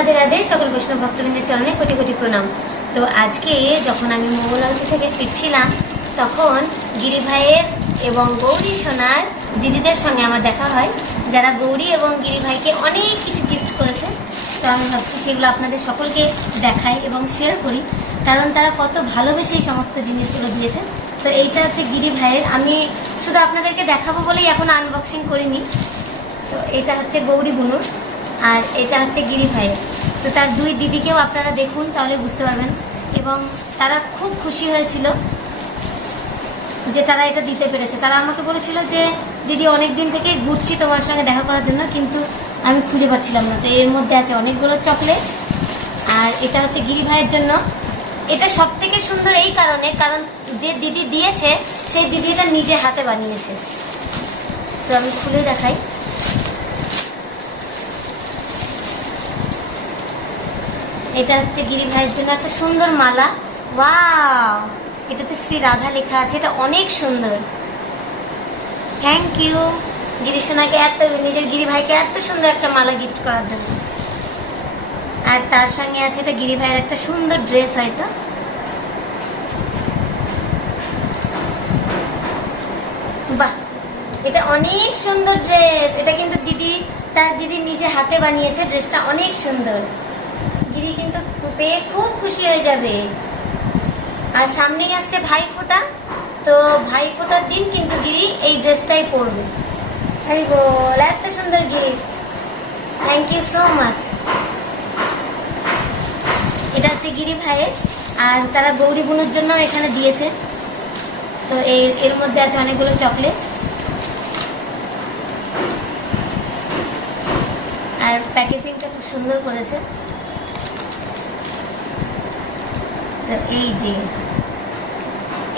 রাধে রাধে, সকল বৈষ্ণব ভক্তবৃন্দের চরণে কোটি কোটি প্রণাম। তো আজকে যখন আমি মঙ্গলাবতী থেকে ফিরছিলাম, তখন গিরিভাইয়ের এবং গৌরী সোনার দিদিদের সঙ্গে আমার দেখা হয়, যারা গৌরী এবং গিরিভাইকে অনেক কিছু গিফট করেছে। তো আমি ভাবছি সেগুলো আপনাদের সকলকে দেখাই এবং শেয়ার করি, কারণ তারা কত ভালোবেসে এই সমস্ত জিনিসগুলো দিয়েছে। তো এইটা হচ্ছে গিরি ভাইয়ের আমি শুধু আপনাদেরকে দেখাবো বলেই এখন আনবক্সিং করিনি। তো এটা হচ্ছে গৌরী বুনুর। আর এটা হচ্ছে গিরি ভাইয়ের তো তার দুই দিদিকেও আপনারা দেখুন, তাহলে বুঝতে পারবেন। এবং তারা খুব খুশি হয়েছিল যে তারা এটা দিতে পেরেছে। তারা আমাকে বলেছিল যে, দিদি অনেক দিন থেকে ঘুরছি তোমার সঙ্গে দেখা করার জন্য, কিন্তু আমি খুঁজে পাচ্ছিলাম না। তো এর মধ্যে আছে অনেকগুলো চকলেটস। আর এটা হচ্ছে গিরি ভাইয়ের জন্য। এটা সব থেকে সুন্দর এই কারণে, কারণ যে দিদি দিয়েছে, সেই দিদি এটা নিজে হাতে বানিয়েছে। তো আমি খুলে দেখাই। এটা হচ্ছে গিরি ভাইয়ের জন্য একটা সুন্দর মালা। ওয়াও! এটাতে শ্রী রাধা লেখা আছে, এটা অনেক সুন্দর। থ্যাংক ইউ গিরি সোনাকে এত, নিজের গিরি ভাইকে এত সুন্দর একটা মালা গিফট করার জন্য। আর তার সঙ্গে আছে এটা গিরি ভাইয়ের একটা সুন্দর ড্রেস হয়তো বাহ! এটা অনেক সুন্দর ড্রেস এটা কিন্তু দিদি, তার দিদি নিজে হাতে বানিয়েছে ড্রেসটা অনেক সুন্দর। গিরি কিন্তু পেয়ে খুব খুশি হয়ে যাবে। আর সামনেই আসছে ভাই ফোটা। তো ভাই ফোটার দিন কিন্তু গিরি এই ড্রেসটাই পরবে। হরি বল এত সুন্দর gift thank you so much এটা হচ্ছে গিরি ভাইয়ের, আর তারা গৌরী বুনুর জন্য এখানে দিয়েছে। তো এর এর মধ্যে আছে অনেকগুলো চকলেট। আর প্যাকেজিংটা খুব সুন্দর করেছে। তো এই যে,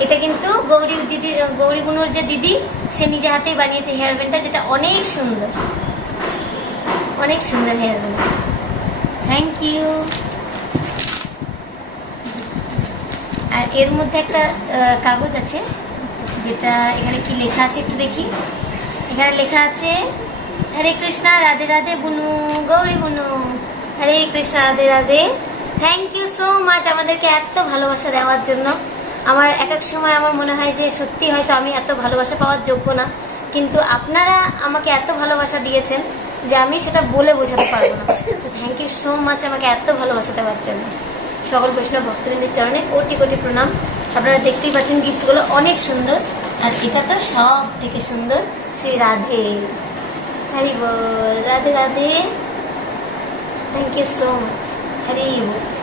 এটা কিন্তু গৌরী দিদি, গৌরী বুনুর যে দিদি, সে নিজে হাতেই বানিয়েছে হেয়ার ব্যান্ডটা, যেটা অনেক সুন্দর। অনেক সুন্দর হেয়ার ব্যান্ড। থ্যাংক ইউ আর এর মধ্যে একটা কাগজ আছে, যেটা এখানে কি লেখা আছে একটু দেখি। এখানে লেখা আছে, হরে কৃষ্ণা, রাধে রাধে বুনু গৌরী বুনু Hare Krishna, Radhe Radhe thank you so much আমাদেরকে এত ভালোবাসা দেওয়ার জন্য। আমার এক এক সময় আমার মনে হয় যে সত্যি হয়তো আমি এত ভালোবাসা পাওয়ার যোগ্য না। কিন্তু আপনারা আমাকে এত ভালোবাসা দিয়েছেন যে আমি সেটা বলে বোঝাতে পারব না। তো থ্যাংক ইউ সো মাচ আমাকে এত ভালোবাসা দেওয়ার জন্য। সকল বৈষ্ণব ভক্তবৃন্দের চরণে কোটি কোটি প্রণাম। আপনারা দেখতেই পাচ্ছেন গিফটগুলো অনেক সুন্দর। আর এটা তো সব থেকে সুন্দর। শ্রী রাধে। হরি বল Radhe Radhe. Thank you so much 还有。